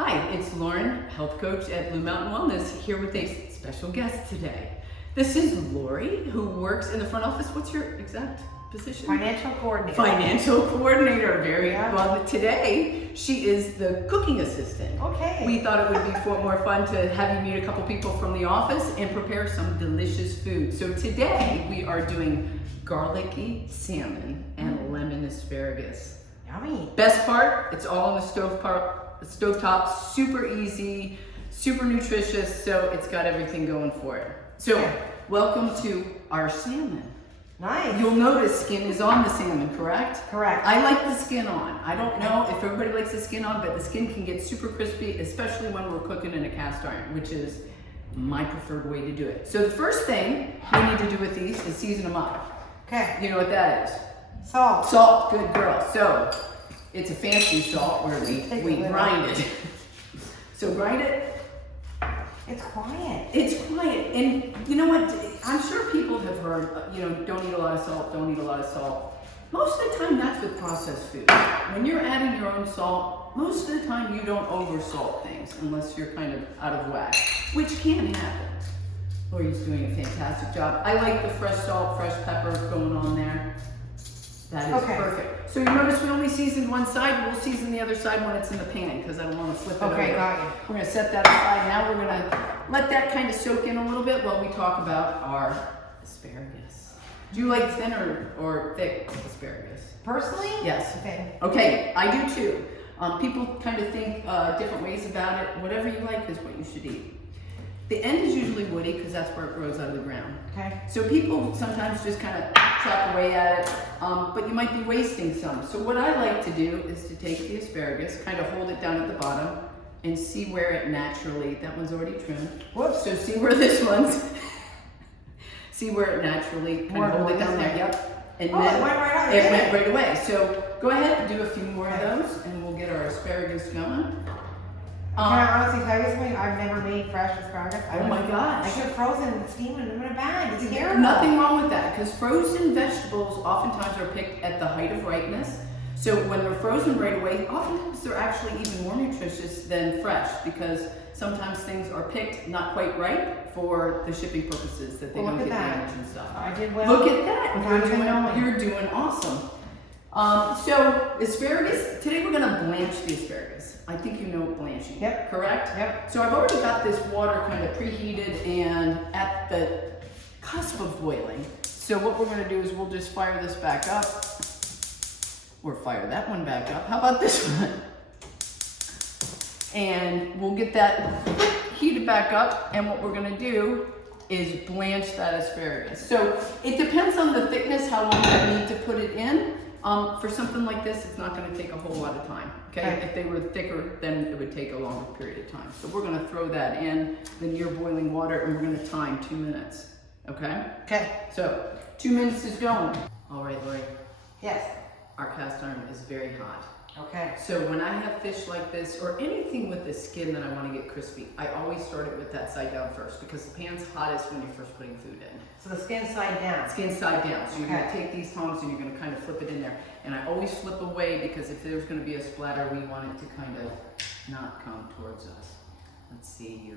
Hi, it's Lauren, health coach at Blue Mountain Wellness, here with a special guest today. This is Lori, who works in the front office. What's your exact position? Financial coordinator. Financial coordinator, very Yeah. well. Today, she is the cooking assistant. Okay. We thought it would be more fun to have you meet a couple people from the office and prepare some delicious food. So today, we are doing garlicky salmon and lemon asparagus. Yummy. Best part, it's all on the stovetop, super easy, super nutritious, so it's got everything going for it. So, welcome to our salmon. Nice. You'll notice skin is on the salmon, correct? Correct. I like the skin on. I don't know if everybody likes the skin on, but the skin can get super crispy, especially when we're cooking in a cast iron, which is my preferred way to do it. So the first thing we need to do with these is season them up. Okay. You know what that is? Salt. Salt, good girl. So, it's a fancy salt where we grind it. So grind it. It's quiet. It's quiet. And you know what? I'm sure people have heard, don't eat a lot of salt, don't eat a lot of salt. Most of the time that's with processed food. When you're adding your own salt, most of the time you don't over salt things unless you're kind of out of whack, which can happen. Lori's doing a fantastic job. I like the fresh salt, fresh pepper going on there. That is perfect. So you notice we only seasoned one side. We'll season the other side when it's in the pan because I don't want to flip it over. Okay, got you. We're going to set that aside. Now we're going to let that kind of soak in a little bit while we talk about our asparagus. Do you like thin or thick asparagus? Personally? Yes. Okay. Okay, I do too. People kind of think different ways about it. Whatever you like is what you should eat. The end is usually woody because that's where it grows out of the ground. Okay. So people sometimes just kind of chop away at it, but you might be wasting some. So what I like to do is to take the asparagus, kind of hold it down at the bottom, and see where it naturally, that one's already trimmed. Whoops. So see where this one's, see where it naturally, kind of hold it down there, yep. And it went right out. It went right away. So go ahead and do a few more of those, and we'll get our asparagus going. Can I honestly tell you something? I've never made fresh asparagus. Oh my gosh. I get frozen, steaming them in a bag. It's terrible. Nothing wrong with that, because frozen vegetables oftentimes are picked at the height of ripeness. So when they're frozen right away, oftentimes they're actually even more nutritious than fresh, because sometimes things are picked not quite ripe for the shipping purposes, that they don't get damaged and stuff. I did well. Look at that. You're doing awesome. So asparagus, today we're gonna blanch the asparagus. I think you know blanching, correct? Yep. So I've already got this water kind of preheated and at the cusp of boiling. So what we're gonna do is we'll just fire this back up, or fire that one back up. How about this one? And we'll get that heated back up, and what we're gonna do is blanch that asparagus. So it depends on the thickness, how long you need to put it in. For something like this, it's not going to take a whole lot of time. Okay? If they were thicker, then it would take a longer period of time. So we're going to throw that in the near boiling water, and we're going to time 2 minutes. Okay? Okay. So 2 minutes is going. All right, Lori. Yes. Our cast iron is very hot. Okay. So when I have fish like this, or anything with the skin that I want to get crispy, I always start it with that side down first, because the pan's hottest when you're first putting food in. So the skin side down. Skin side down. So you're going to take these tongs and you're going to kind of flip it in there. And I always flip away, because if there's going to be a splatter, we want it to kind of not come towards us. Let's see,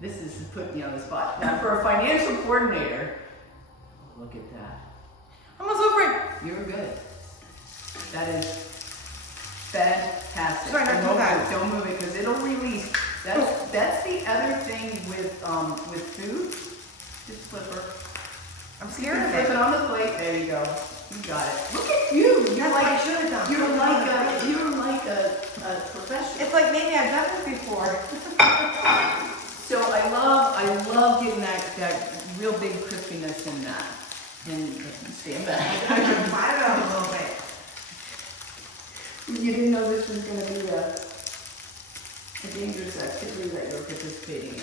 this is putting you on the spot. Now for a financial coordinator, look at that. Almost over it. You're good. That is fantastic. Sorry, don't move it, because it'll release. That's the other thing with food. Just flip her. I'm scared of Flip it. it on the plate. There you go. You got it. Look at you. That's what I should have done. You're like a professional. It's like maybe I've done this before. So I love getting that real big crispiness in that. And stand back. I can fire it up a little bit. You didn't know this was going to be a dangerous activity that you're participating in.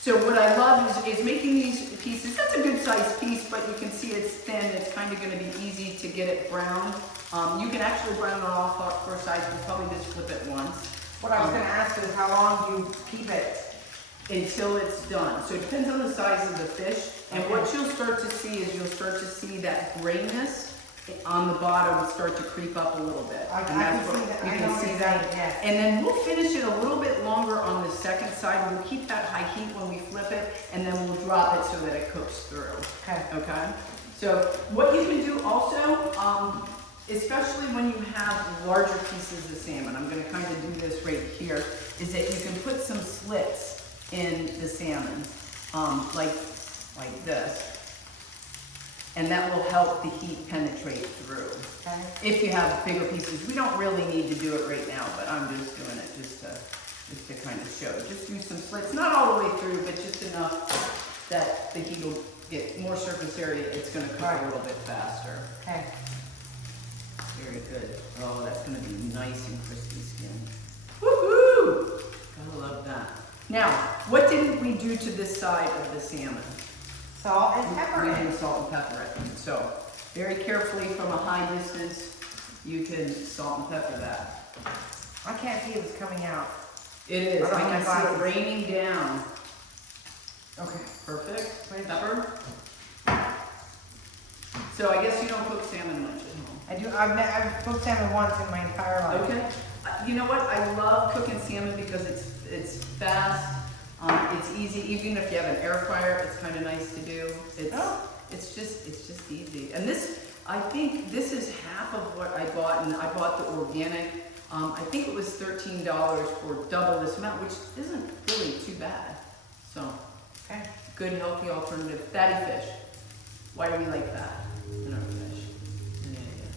So what I love is making these pieces. That's a good sized piece, but you can see it's thin. It's kind of going to be easy to get it browned. You can actually brown it off for size, but probably just flip it once. What I was going to ask is how long do you keep it? Until it's done. So it depends on the size of the fish. And what you'll start to see is that grayness on the bottom start to creep up a little bit. I And can that's see what- that. You I can know what see you're that. saying, yes. And then we'll finish it a little bit longer on the second side. We'll keep that high heat when we flip it, and then we'll drop it so that it cooks through. Okay. Okay? So what you can do also, especially when you have larger pieces of salmon, I'm gonna kind of do this right here, is that you can put some slits in the salmon, like this. And that will help the heat penetrate through. Okay. If you have bigger pieces, we don't really need to do it right now, but I'm just doing it just to kind of show. Just do some slits, not all the way through, but just enough that the heat will get more surface area. It's gonna cook a little bit faster. Okay. Very good. Oh, that's gonna be nice and crispy skin. Woohoo! Gotta love that. Now, what didn't we do to this side of the salmon? Salt and pepper. We did salt and pepper it. So, very carefully from a high distance, you can salt and pepper that. I can't see what's coming out. It is. I don't I can have see it glasses. raining down. Okay. Perfect. Pepper. So I guess you don't cook salmon much at home. I do. I've cooked salmon once in my entire life. Okay. You know what? I love cooking salmon because it's fast. It's easy. Even if you have an air fryer, it's kind of nice to do. It's just easy. And this, I think this is half of what I bought, and I bought the organic. I think it was $13 for double this amount, which isn't really too bad. So, Okay. good healthy alternative. Fatty fish. Why do we like that in our fish? Any idea?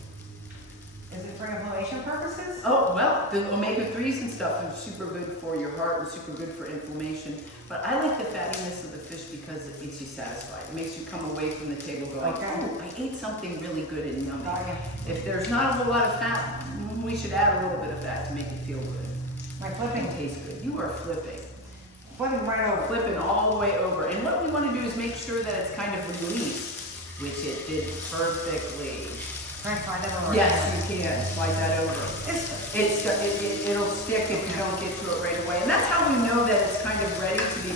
Is it for inflammation purposes? Oh, well, the omega-3s and stuff are super good for your heart and super good for inflammation. But I like the fattiness of the fish because it makes you satisfied. It makes you come away from the table going, Okay. oh, I ate something really good and yummy. Okay. If there's not a whole lot of fat, we should add a little bit of fat to make it feel good. My flipping It tastes good. You are flipping. flipping right over. Flipping all the way over. And what we want to do is make sure that it's kind of released, which it did perfectly. Try and slide that over. Yes, you can. Slide that over. It's It'll stick if you don't get to it right away. And that's how we know that it's kind of ready to be.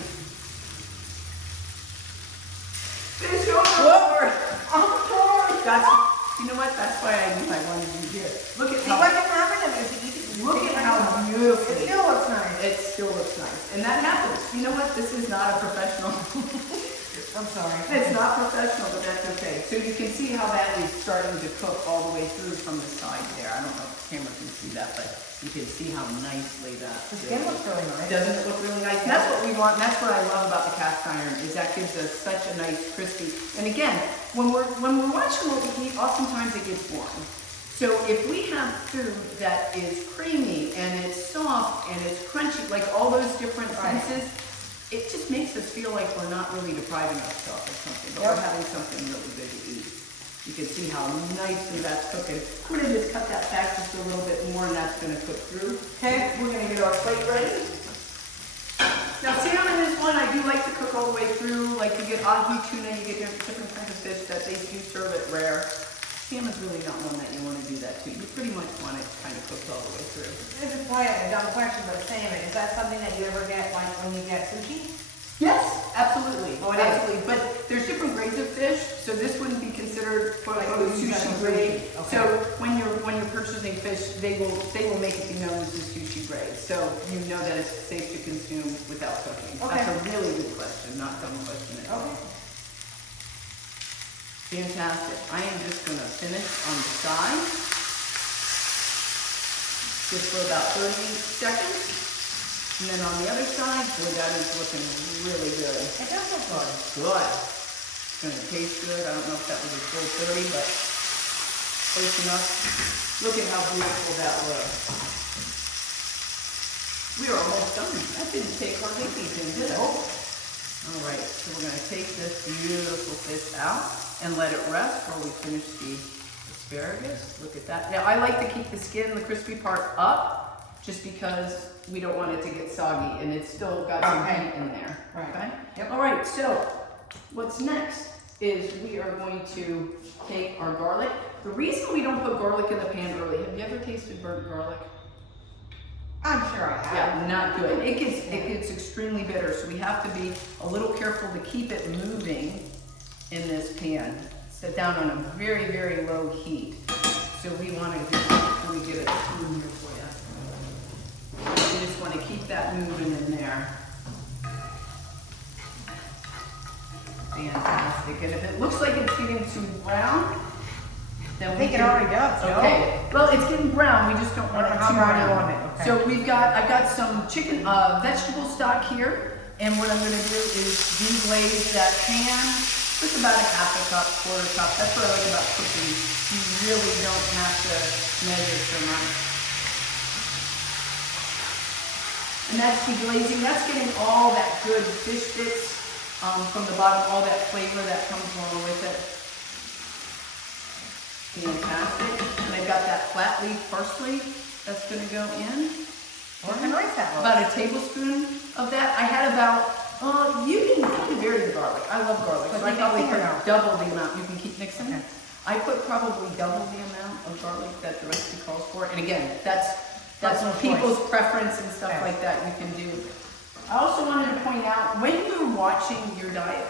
Fish overboard! Overboard! That's, you know what? That's why I knew I wanted you here. Look at see what how, can happen if you look at how It beautifully. still looks nice. It still looks nice. And that happens. You know what? This is not a professional. I'm sorry. It's not professional, but that's okay. So you can see how that is starting to cook all the way through from the side there. I don't know if the camera can see that, but you can see how nicely that The skin looks really nice. Doesn't it look really nice? And that's what we want, and that's what I love about the cast iron, is that gives us such a nice crispy. And again, when we're watching what we eat, oftentimes it gets warm. So if we have food that is creamy and it's soft and it's crunchy, like all those different senses, it just makes us feel like we're not really depriving ourselves of something, but we're having something really good to eat. You can see how nicely that's cooking. I'm gonna just cut that back just a little bit more, and that's gonna cook through. Okay, we're gonna get our plate ready. Now salmon is one I do like to cook all the way through. Like you get ahi tuna, you get different kinds of fish that they do serve it rare. Salmon's really not one that you want to do that to. You pretty much want it kind of cooked all the way through. This is probably a dumb question, but salmon, is that something that you ever get like when you get sushi? Yes, absolutely. Oh, it is? Absolutely. But there's different grades of fish, so this wouldn't be considered quote unquote Like sushi sushi grade. grade. Okay. So when you're purchasing fish, they will make it be known as the sushi grade. So you know that it's safe to consume without cooking. Okay. That's a really good question, not a dumb question at all. Okay. Fantastic. I am just going to finish on the side, just for about 30 seconds. And then on the other side, boy, that is looking really good. It does look good. Good. It's going to taste good. I don't know if that was a full 30, but close enough. Look at how beautiful that looks. We are almost done. That didn't take hardly anything, did it? All right, so we're going to take this beautiful fish out and let it rest while we finish the asparagus. Look at that. Now, I like to keep the skin, the crispy part up, just because we don't want it to get soggy, and it's still got some heat in there. Right. Okay? Yep. All right, so what's next is we are going to take our garlic. The reason we don't put garlic in the pan early, have you ever tasted burnt garlic? I'm sure I have. Yeah, not good. It gets extremely bitter, so we have to be a little careful to keep it moving in this pan. set down on a very, very low heat. So we want to let me get a spoon here for you. You just want to keep that moving in there. Fantastic. And if it looks like it's getting too brown, then I think it already does, no? Okay. Well, it's getting brown. We just don't want it too How brown you want it? Okay. So I've got some chicken, vegetable stock here. And what I'm going to do is deglaze that pan with about a half a cup, quarter cup. That's what I like about cooking. You really don't have to measure so much. And that's deglazing. That's getting all that good fish bits from the bottom, all that flavor that comes along with it. Fantastic. And I've got that flat leaf parsley that's going to go in. Organize that one. About a tablespoon of that. I had about, you can vary the garlic. I love garlic. So I probably put double the amount. You can keep mixing. Okay. I put probably double the amount of garlic that the recipe calls for. And again, that's Personal people's choice. preference and stuff like that you can do. I also wanted to point out, when you're watching your diet,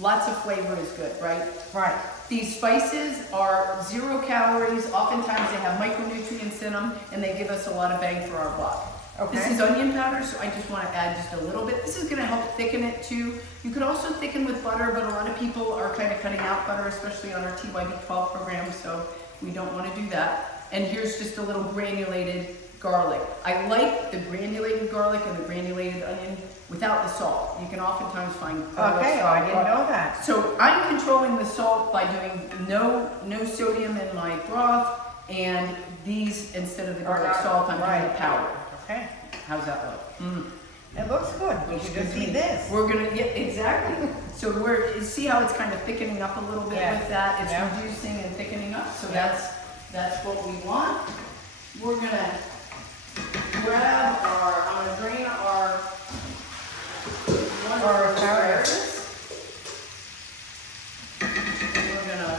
lots of flavor is good, right? Right. These spices are 0 calories. Oftentimes they have micronutrients in them, and they give us a lot of bang for our buck. Okay. This is onion powder, so I just want to add just a little bit. This is going to help thicken it too. You could also thicken with butter, but a lot of people are kind of cutting out butter, especially on our TYB-12 program, so we don't want to do that. And here's just a little granulated garlic. I like the granulated garlic and the granulated onion without the salt. You can oftentimes find garlic Okay, salt. I didn't know that. So I'm controlling the salt by doing no sodium in my broth, and these, instead of the garlic salt, I'm doing the powder. Okay. How's that look? Mm. It looks good. We should just eat this. We're gonna, yeah, exactly. So see how it's kind of thickening up a little bit Yeah. with that? It's Yeah. reducing and thickening up, so Yeah. that's what we want. We're gonna grab I'm gonna drain our asparagus. And we're gonna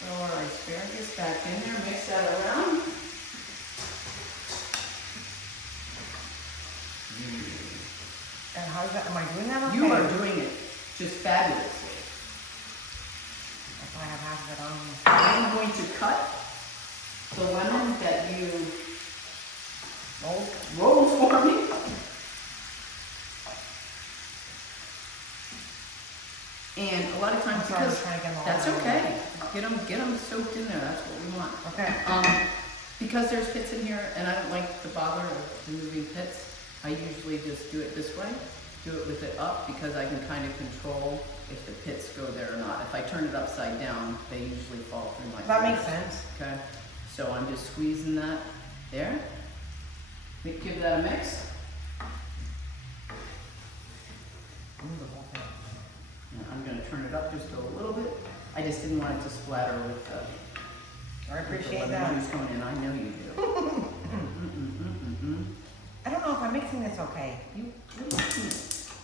throw our asparagus back in there, mix that around. And how's that? Am I doing that okay? You are doing it just fabulously. If I have half of it on. I'm going to cut the lemon that you rolled for me. And a lot of times, because that's okay. Get them soaked in there. That's what we want. Okay. Because there's pits in here, and I don't like the bother of removing pits, I usually just do it this way. Do it with it up, because I can kind of control if the pits go there or not. If I turn it upside down, they usually fall through my That fingers. makes sense. Okay, so I'm just squeezing that there. Give that a mix. And I'm going to turn it up just a little bit. I just didn't want it to splatter with the. I appreciate the that. lemon juice going in. I know you do. I don't know if I'm mixing this okay.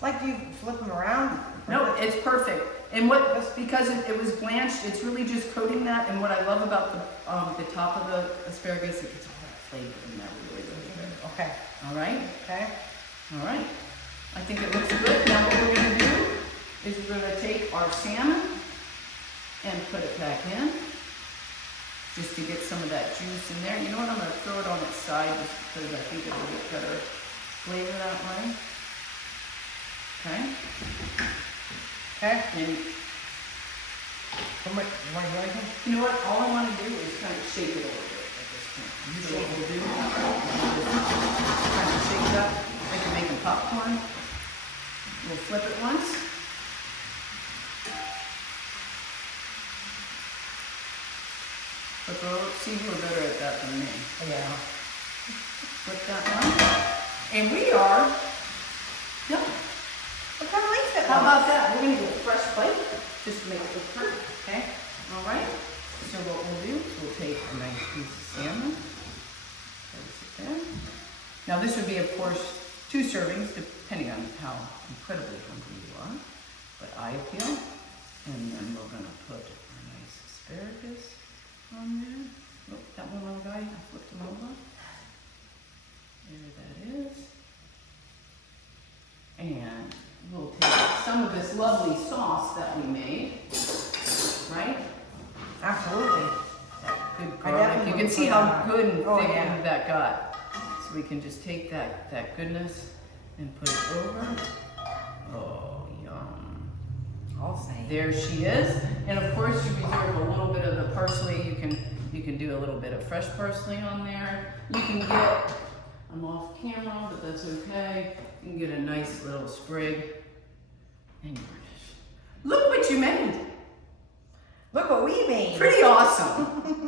Like, do you flip them around? No, it's perfect. And because it was blanched, it's really just coating that. And what I love about the top of the asparagus, it gets all that flavor in there really, really good. Okay. All right? Okay. All right. I think it looks good. Now what we're going to do is we're going to take our salmon and put it back in, just to get some of that juice in there. You know what? I'm going to throw it on its side just because I think it'll get better flavor that way. Okay? Okay. And you know what? All I want to do is kind of shake it a little bit at this point. So what we'll do is kind of shake it up like you're making popcorn. We'll flip it once. Flip it over. See, you are better at that than me. Yeah. Flip that one. And we are done. What kind of leaf it How about that? We're going to get a fresh plate just to make it look pretty. Okay? All right. So what we'll do is we'll take a nice piece of salmon. Place it there. Now this would be, of course, 2 servings, depending on how incredibly hungry you are. But I appeal. And then we're going to put our nice asparagus on there. Oh, that one little guy, I flipped him over. There that is. And we'll take some of this lovely sauce that we made. see put how that on. good and Oh, thick yeah. that got. So we can just take that goodness and put it over. Oh, yum. I'll say. There she is. And of course you reserve a little bit of the parsley. You can do a little bit of fresh parsley on there. You can get, I'm off camera, but that's okay. You can get a nice little sprig and garnish. Look what you made. Look what we made. Pretty awesome.